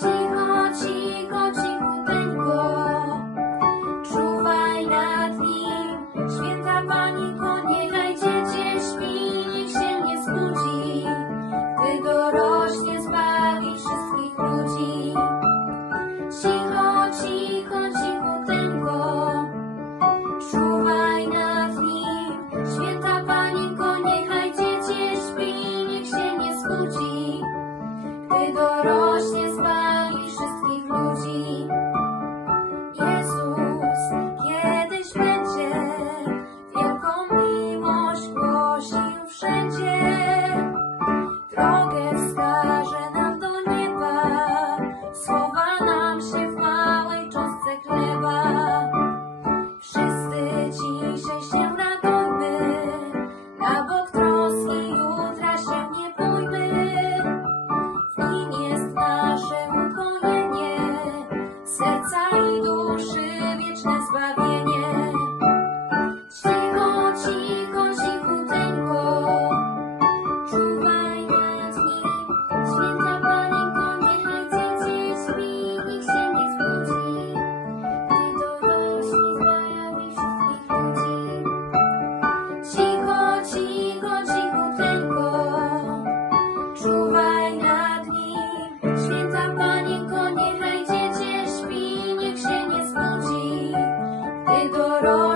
See road.